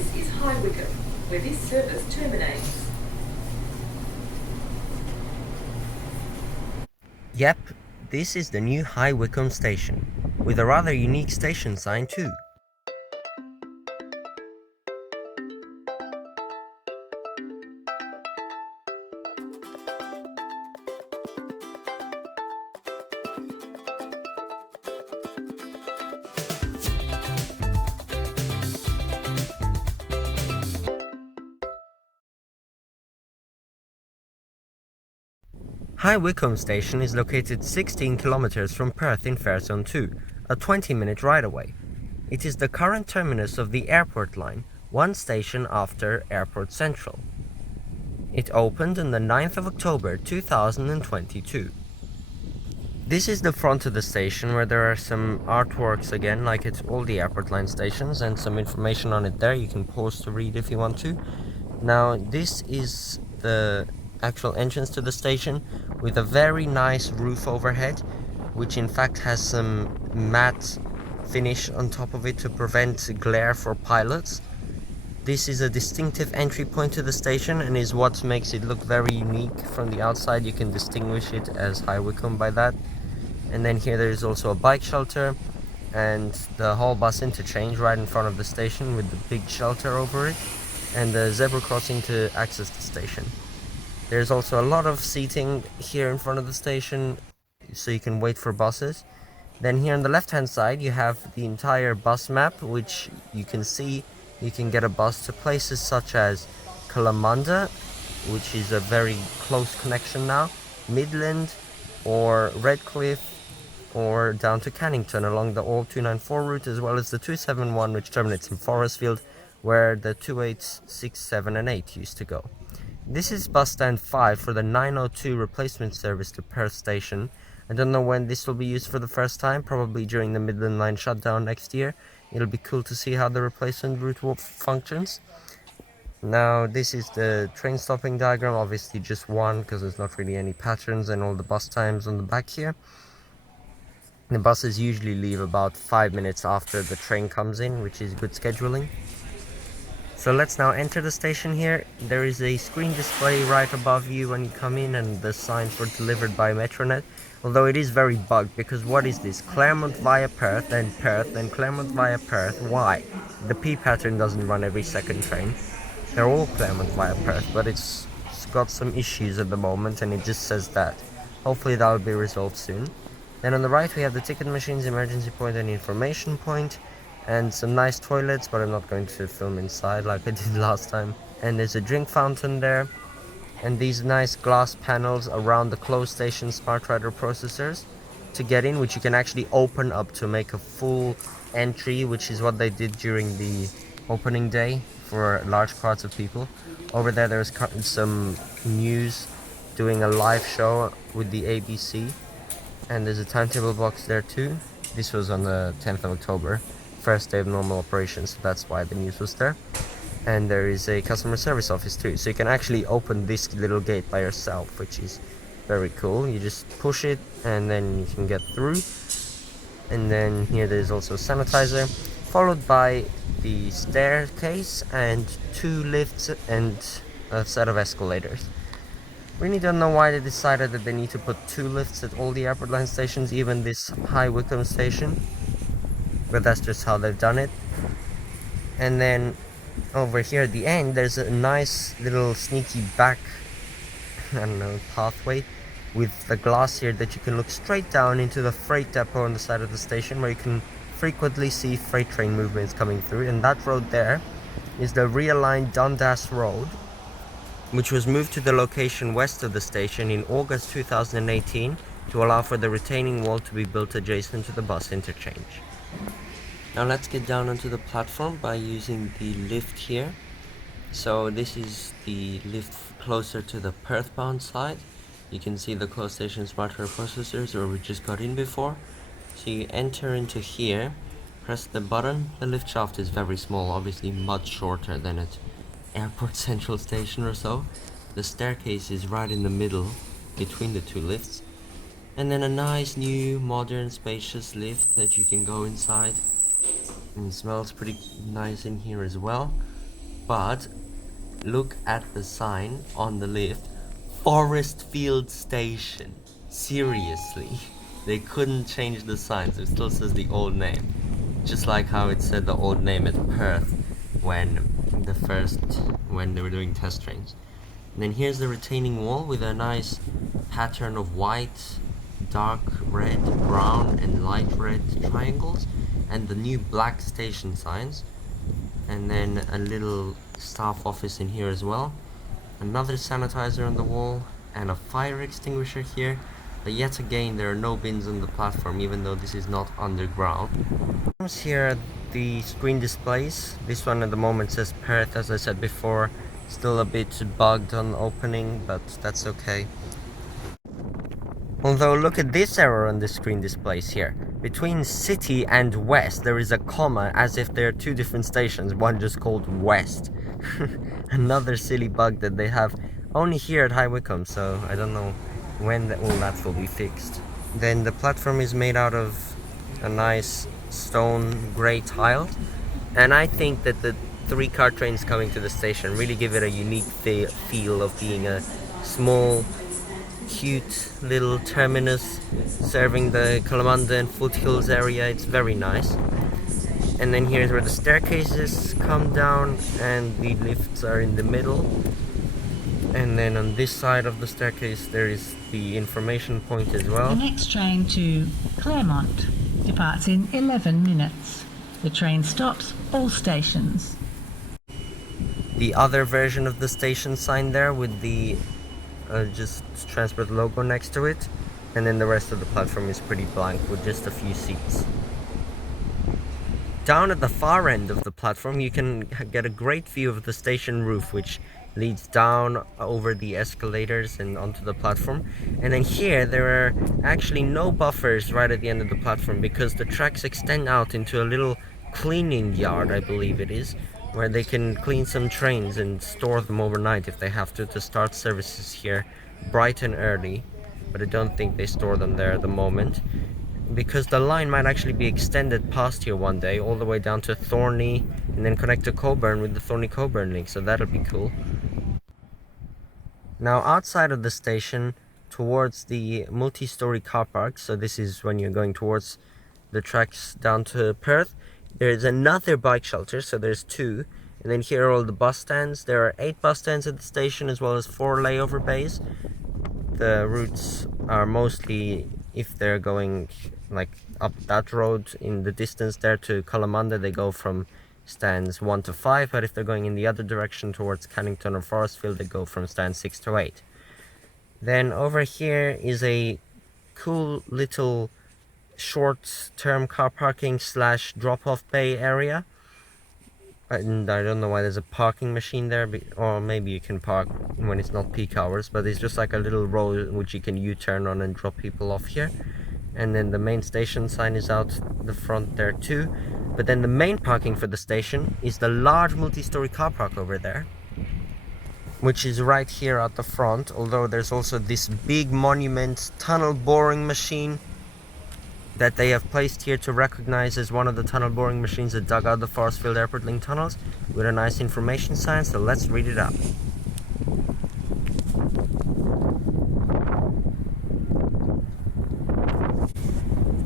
This is Wycombe, where this service terminates. Yep, this is the new Wycombe station, with a rather unique station sign too. Wycombe station is located 16 kilometers from Perth in Fare Zone 2, a 20-minute ride away. It is the current terminus of the airport line, one station after Airport Central. It opened on the 9th of October 2022. This is the front of the station, where there are some artworks again, like it's all the airport line stations, and some information on it there. You can pause to read if you want to. Now, this is the actual entrance to the station, with a very nice roof overhead, which in fact has some matte finish on top of it to prevent glare for pilots. This is a distinctive entry point to the station and is what makes it look very unique from the outside. You can distinguish it as Wycombe by that. And then here there is also a bike shelter and the whole bus interchange right in front of the station with the big shelter over it, and the zebra crossing to access the station. There's also a lot of seating here in front of the station, so you can wait for buses. Then here on the left hand side you have the entire bus map, which you can see you can get a bus to places such as Kalamunda, which is a very close connection now, Midland or Redcliffe, or down to Cannington along the old 294 route, as well as the 271, which terminates in Forestfield, where the 28, 6, 7 and 8 used to go. This is bus stand 5 for the 902 replacement service to Perth station. I don't know when this will be used for the first time, probably during the Midland Line shutdown next year. It'll be cool to see how the replacement route functions. Now, this is the train stopping diagram, obviously just one because there's not really any patterns, and all the bus times on the back here. The buses usually leave about 5 minutes after the train comes in, which is good scheduling. So let's now enter the station here. There is a screen display right above you when you come in, and the signs were delivered by Metronet. Although it is very bugged, because what is this? Claremont via Perth, then Claremont via Perth. Why? The P pattern doesn't run every second train. They're all Claremont via Perth, but it's got some issues at the moment, and it just says that. Hopefully that will be resolved soon. Then on the right we have the ticket machines, emergency point and information point, and some nice toilets, but I'm not going to film inside like I did last time. And there's a drink fountain there, and these nice glass panels around the closed station smart rider processors to get in, which you can actually open up to make a full entry, which is what they did during the opening day for large crowds of people. Over there there's some news doing a live show with the ABC, and there's a timetable box there too. This was on the 10th of October, first day of normal operations, so that's why the news was there. And there is a customer service office too, so you can actually open this little gate by yourself, which is very cool. You just push it and then you can get through. And then here there's also sanitizer, followed by the staircase and 2 lifts and a set of escalators. Really don't know why they decided that they need to put 2 lifts at all the airport line stations, even this Wycombe station, but that's just how they've done it. And then over here at the end there's a nice little sneaky back, pathway with the glass here that you can look straight down into the freight depot on the side of the station, where you can frequently see freight train movements coming through. And that road there is the realigned Dundas Road, which was moved to the location west of the station in August 2018 to allow for the retaining wall to be built adjacent to the bus interchange. Now let's get down onto the platform by using the lift here. So this is the lift closer to the Perth bound side. You can see the closed station smart card processors where we just got in before. So you enter into here, press the button. The lift shaft is very small, obviously much shorter than at Airport Central Station or so. The staircase is right in the middle between the 2 lifts. And then a nice new modern spacious lift that you can go inside. And it smells pretty nice in here as well. But look at the sign on the lift, Forest Field Station. Seriously, they couldn't change the signs. It still says the old name, just like how it said the old name at Perth when they were doing test trains. And then here's the retaining wall with a nice pattern of white, dark red, brown and light red triangles, and the new black station signs. And then a little staff office in here as well, another sanitizer on the wall, and a fire extinguisher here. But yet again, there are no bins on the platform, even though this is not underground. Here are the screen displays. This one at the moment says Perth, as I said before. Still a bit bugged on opening, but that's okay. Although look at this error on the screen displays here. Between city and west there is a comma, as if there are two different stations, one just called west. Another silly bug that they have only here at Wycombe, so I don't know when all that will be fixed. Then the platform is made out of a nice stone grey tile, and I think that the 3 car trains coming to the station really give it a unique feel of being a small, cute little terminus serving the Kalamanda and foothills area. It's very nice. And then here's where the staircases come down and the lifts are in the middle. And then on this side of the staircase there is the information point as well. The next train to Claremont departs in 11 minutes. The train stops all stations. The other version of the station sign there with the just transport logo next to it, and then the rest of the platform is pretty blank with just a few seats. Down at the far end of the platform you can get a great view of the station roof, which leads down over the escalators and onto the platform. And then here there are actually no buffers right at the end of the platform, because the tracks extend out into a little cleaning yard, I believe it is, where they can clean some trains and store them overnight if they have to start services here bright and early. But I don't think they store them there at the moment, because the line might actually be extended past here one day all the way down to Thorney and then connect to Coburn with the Thorney-Coburn link, so that'll be cool. Now outside of the station towards the multi-story car park, so this is when you're going towards the tracks down to Perth, there's another bike shelter, so there's 2. And then here are all the bus stands. There are 8 bus stands at the station, as well as 4 layover bays. The routes are mostly, if they're going like up that road in the distance there to Kalamanda, they go from stands 1 to 5, but if they're going in the other direction towards Cannington or Forestfield, they go from stands 6 to 8. Then over here is a cool little short-term car parking / drop-off bay area, and I don't know why there's a parking machine there, or maybe you can park when it's not peak hours, but it's just like a little road which you can U-turn on and drop people off here. And then the main station sign is out the front there too. But then the main parking for the station is the large multi-story car park over there, which is right here at the front, although there's also this big monument tunnel boring machine that they have placed here to recognize as one of the tunnel boring machines that dug out the Forestfield Airport Link tunnels, with a nice information sign, so let's read it out.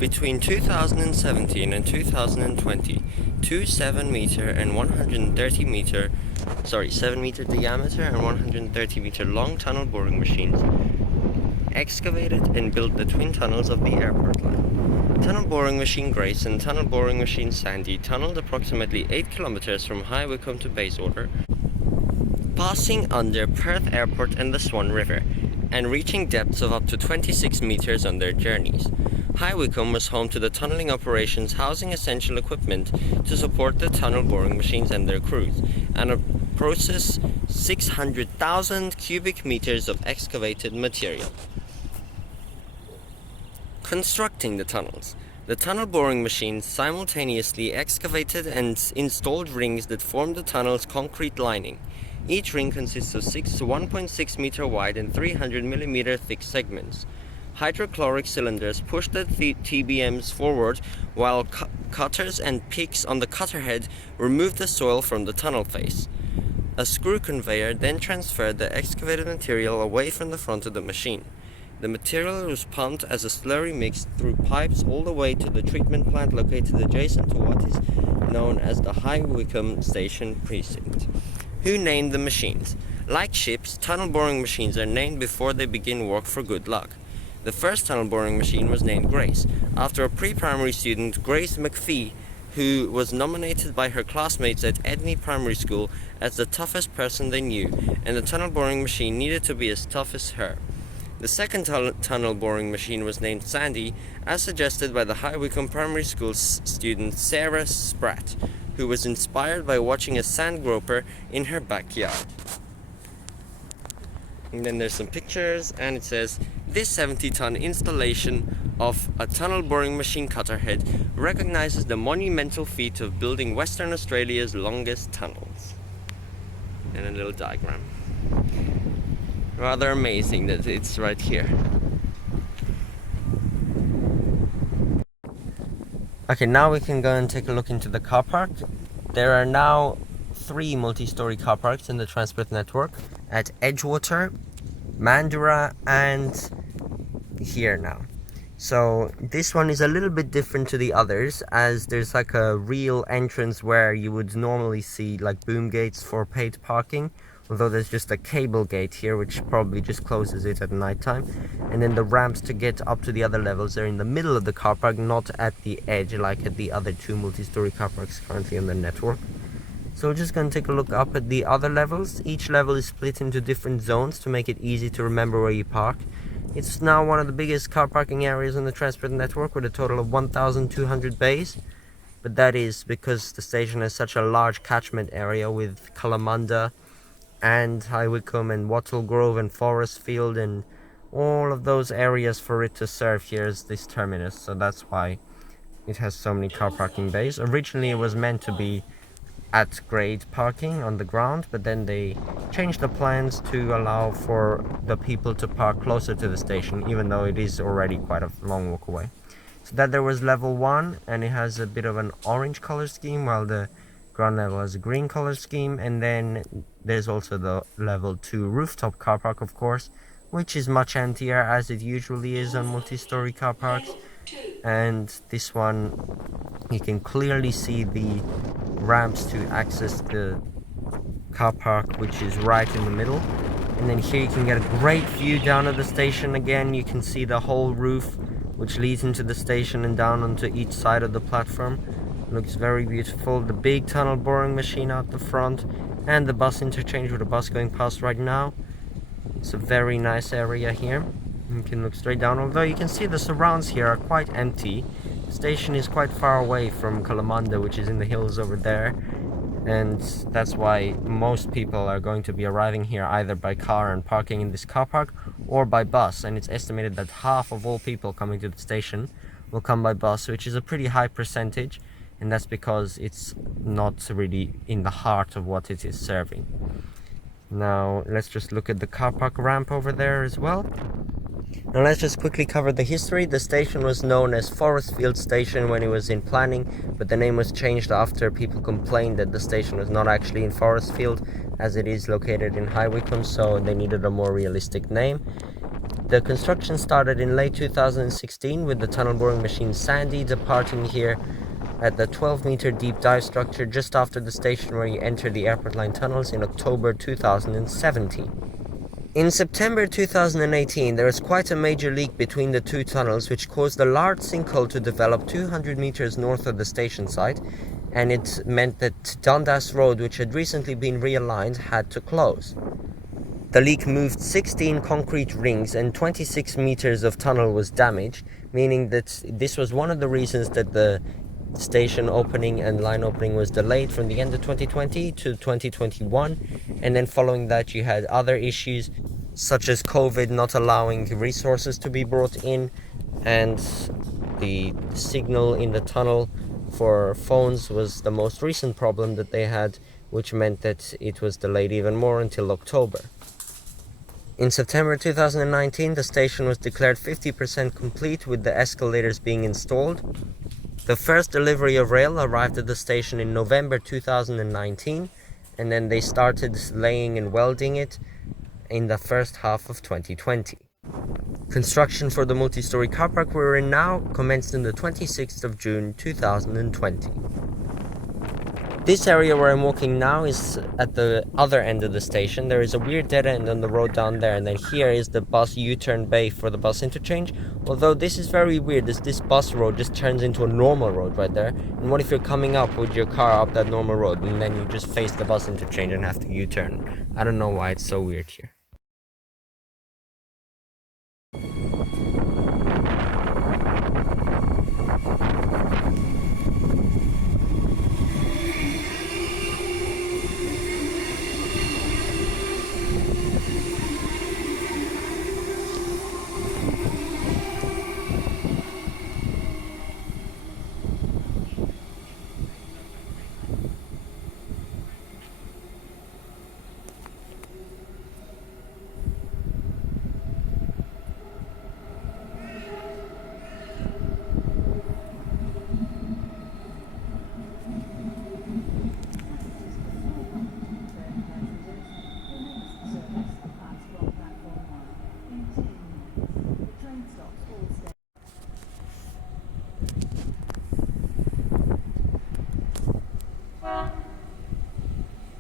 Between 2017 and 2020, 2 7-meter and 130-meter, 7-meter diameter and 130-meter long tunnel boring machines excavated and built the twin tunnels of the airport line. Tunnel boring machine Grace and tunnel boring machine Sandy tunneled approximately 8 kilometers from High Wycombe to Bayswater, passing under Perth Airport and the Swan River, and reaching depths of up to 26 meters on their journeys. High Wycombe was home to the tunneling operations, housing essential equipment to support the tunnel boring machines and their crews, and process 600,000 cubic meters of excavated material. Constructing the tunnels. The tunnel boring machines simultaneously excavated and installed rings that form the tunnel's concrete lining. Each ring consists of 6 1.6 meter wide and 300 millimeter thick segments. Hydrochloric cylinders push the TBMs forward, while cutters and picks on the cutter head remove the soil from the tunnel face. A screw conveyor then transferred the excavated material away from the front of the machine. The material was pumped as a slurry mix through pipes all the way to the treatment plant located adjacent to what is known as the High Wycombe Station Precinct. Who named the machines? Like ships, tunnel boring machines are named before they begin work for good luck. The first tunnel boring machine was named Grace, after a pre-primary student, Grace McPhee, who was nominated by her classmates at Edney Primary School as the toughest person they knew, and the tunnel boring machine needed to be as tough as her. The second tunnel boring machine was named Sandy, as suggested by the High Wycombe Primary School student Sarah Spratt, who was inspired by watching a sand groper in her backyard. And then there's some pictures, and it says, this 70-ton installation of a tunnel boring machine cutter head recognizes the monumental feat of building Western Australia's longest tunnels. And a little diagram. Rather amazing that it's right here. Okay, now we can go and take a look into the car park. There are now 3 multi-story car parks in the transport network at Edgewater, Mandurah, and here now. So this one is a little bit different to the others, as there's like a real entrance where you would normally see like boom gates for paid parking, although there's just a cable gate here which probably just closes it at night time. And then the ramps to get up to the other levels are in the middle of the car park, not at the edge like at the other 2 multi-story car parks currently on the network. So we're just going to take a look up at the other levels. Each level is split into different zones to make it easy to remember where you park. It's now one of the biggest car parking areas on the transport network with a total of 1,200 bays. But that is because the station has such a large catchment area with Kalamunda and High Wycombe and Wattle Grove and Forest Field and all of those areas for it to serve here as this terminus. So that's why it has so many car parking bays. Originally it was meant to be at grade parking on the ground, but then they changed the plans to allow for the people to park closer to the station, even though it is already quite a long walk away. So that there was level 1, and it has a bit of an orange color scheme, while the ground level has a green color scheme. And then there's also the level 2 rooftop car park, of course, which is much emptier as it usually is on multi-story car parks. And this one, you can clearly see the ramps to access the car park, which is right in the middle. And then here you can get a great view down at the station. Again, you can see the whole roof which leads into the station and down onto each side of the platform. Looks very beautiful. The big tunnel boring machine out the front, and the bus interchange with a bus going past right now. It's a very nice area here. You can look straight down, although you can see the surrounds here are quite empty. The station is quite far away from Kalamunda, which is in the hills over there, and that's why most people are going to be arriving here either by car and parking in this car park, or by bus. And it's estimated that half of all people coming to the station will come by bus, which is a pretty high percentage, and that's because it's not really in the heart of what it is serving. Now let's just look at the car park ramp over there as well. Now let's just quickly cover the history. The station was known as Forest Field Station when it was in planning, but the name was changed after people complained that the station was not actually in Forest Field, as it is located in High Wycombe, so they needed a more realistic name. The construction started in late 2016 with the tunnel boring machine Sandy departing here at the 12-meter deep dive structure just after the station where you enter the airport line tunnels in October 2017. In September 2018, there was quite a major leak between the 2 tunnels, which caused a large sinkhole to develop 200 meters north of the station site, and it meant that Dundas Road, which had recently been realigned, had to close. The leak moved 16 concrete rings and 26 meters of tunnel was damaged, meaning that this was one of the reasons that the station opening and line opening was delayed from the end of 2020 to 2021. And then following that you had other issues such as COVID not allowing resources to be brought in, and the signal in the tunnel for phones was the most recent problem that they had, which meant that it was delayed even more until October. In September 2019, the station was declared 50% complete, with the escalators being installed. The first delivery of rail arrived at the station in November 2019, and then they started laying and welding it in the first half of 2020. Construction for the multi-story car park we're in now commenced on the 26th of June 2020. This area where I'm walking now is at the other end of the station. There is a weird dead end on the road down there, and then here is the bus U-turn bay for the bus interchange. Although this is very weird, as this bus road just turns into a normal road right there. And what if you're coming up with your car up that normal road and then you just face the bus interchange and have to U-turn? I don't know why it's so weird here.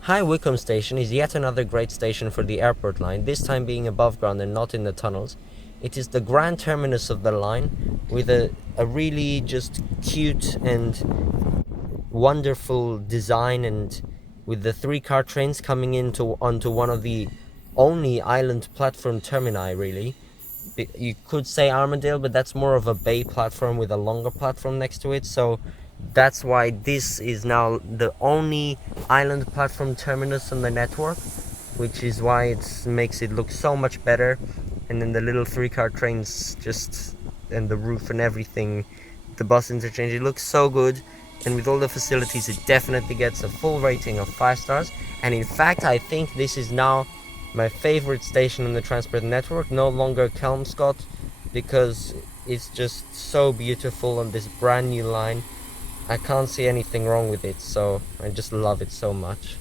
High Wycombe station is yet another great station for the airport line, this time being above ground and not in the tunnels. It is the grand terminus of the line, with a really just cute and wonderful design, and with the 3-car trains coming onto one of the only island platform termini, really. You could say Armadale, but that's more of a bay platform with a longer platform next to it, so that's why this is now the only island platform terminus on the network, which is why it makes it look so much better. And then the little 3-car trains, just, and the roof and everything, the bus interchange, it looks so good. And with all the facilities, it definitely gets a full rating of 5 stars. And in fact, I think this is now my favorite station on the transport network, no longer Kelmscott, because it's just so beautiful on this brand new line. I can't see anything wrong with it, so I just love it so much.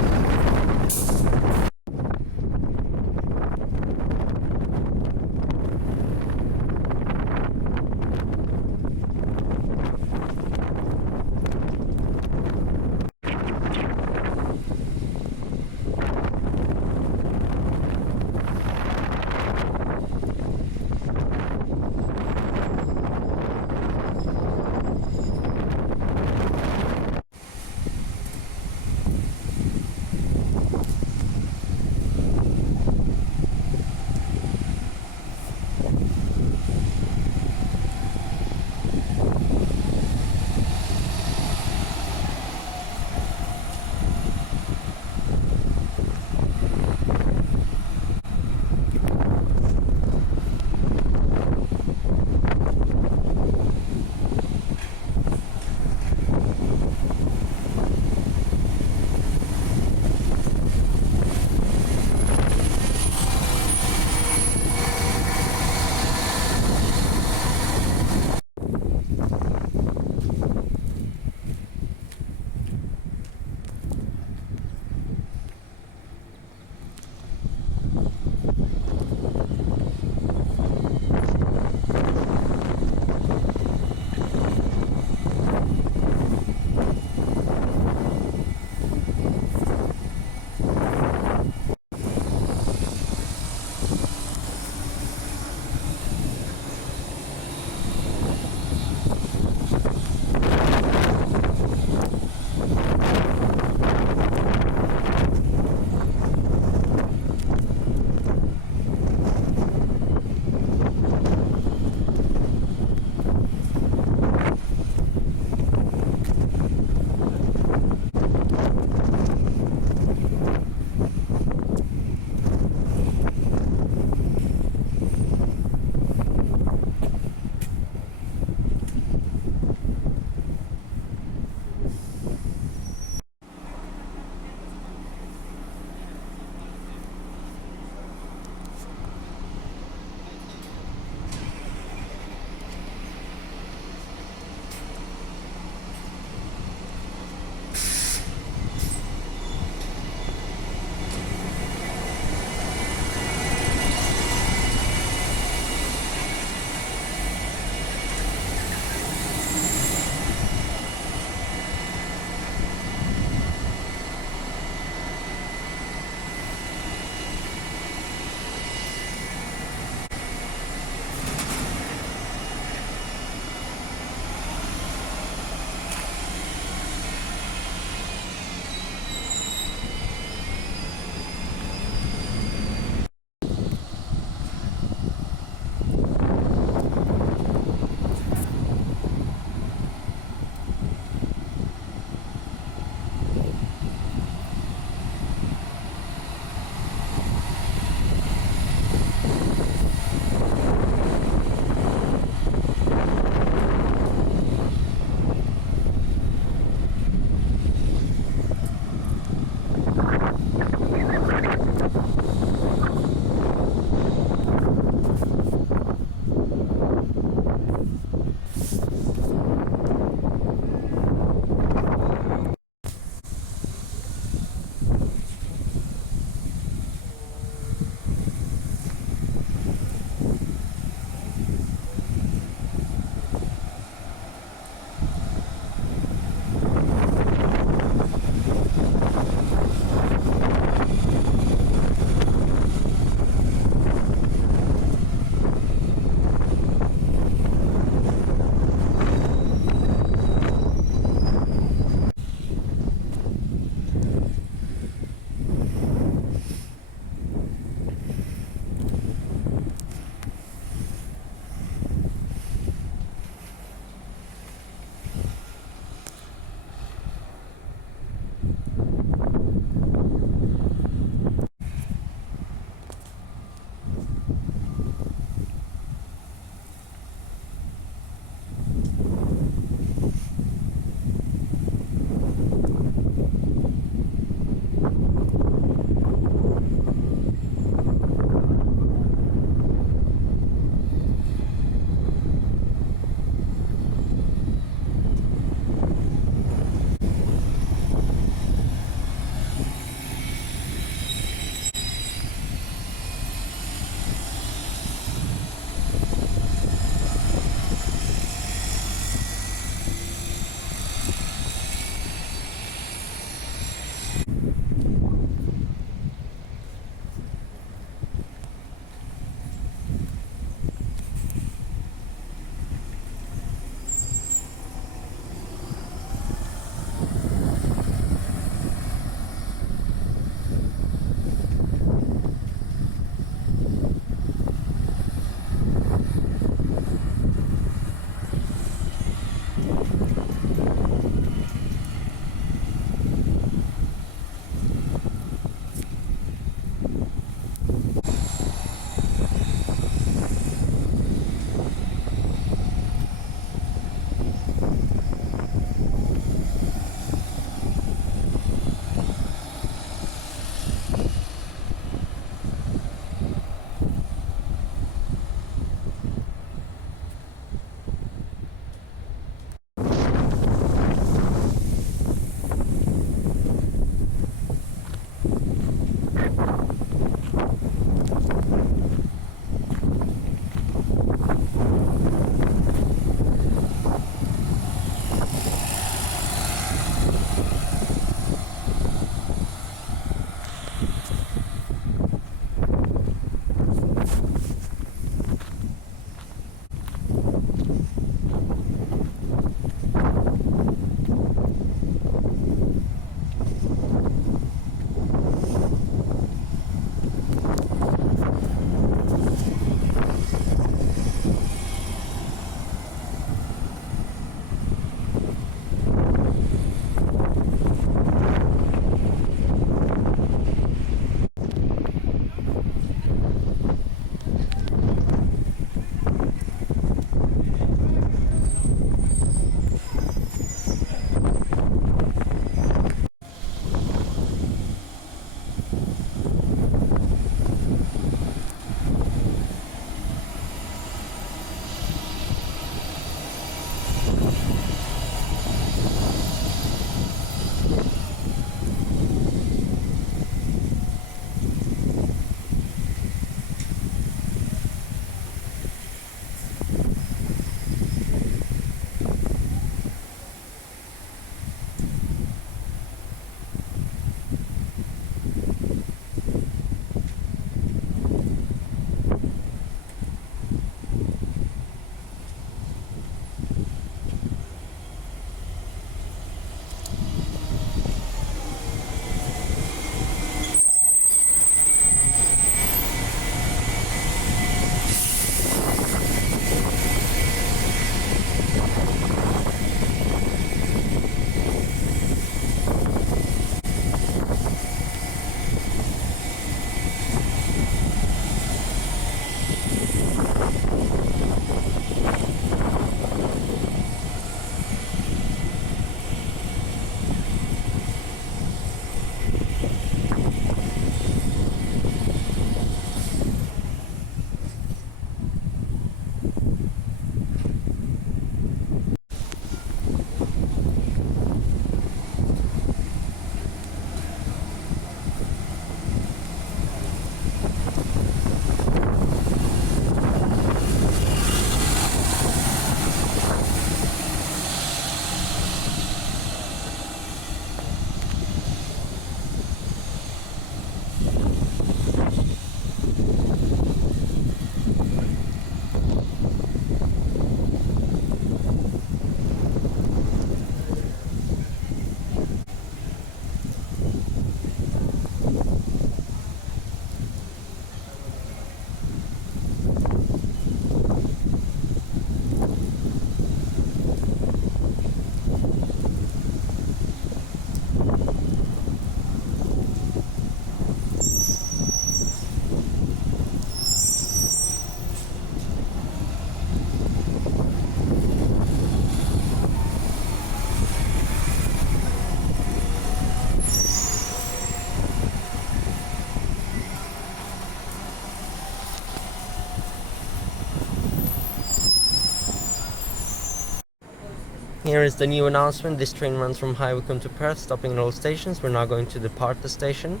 here is the new announcement. This train runs from Wycombe to Perth, stopping at all stations. We're now going to depart the station.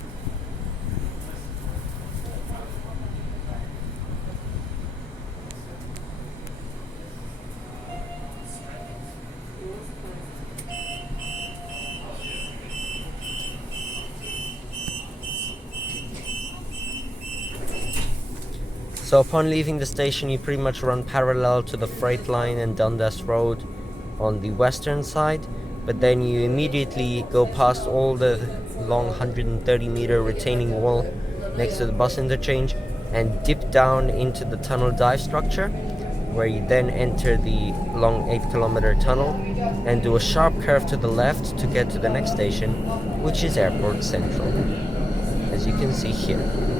So upon leaving the station, you pretty much run parallel to the freight line and Dundas Road on the western side, but then you immediately go past all the long 130-meter retaining wall next to the bus interchange and dip down into the tunnel dive structure, where you then enter the long 8-kilometer tunnel and do a sharp curve to the left to get to the next station, which is Airport Central, as you can see here.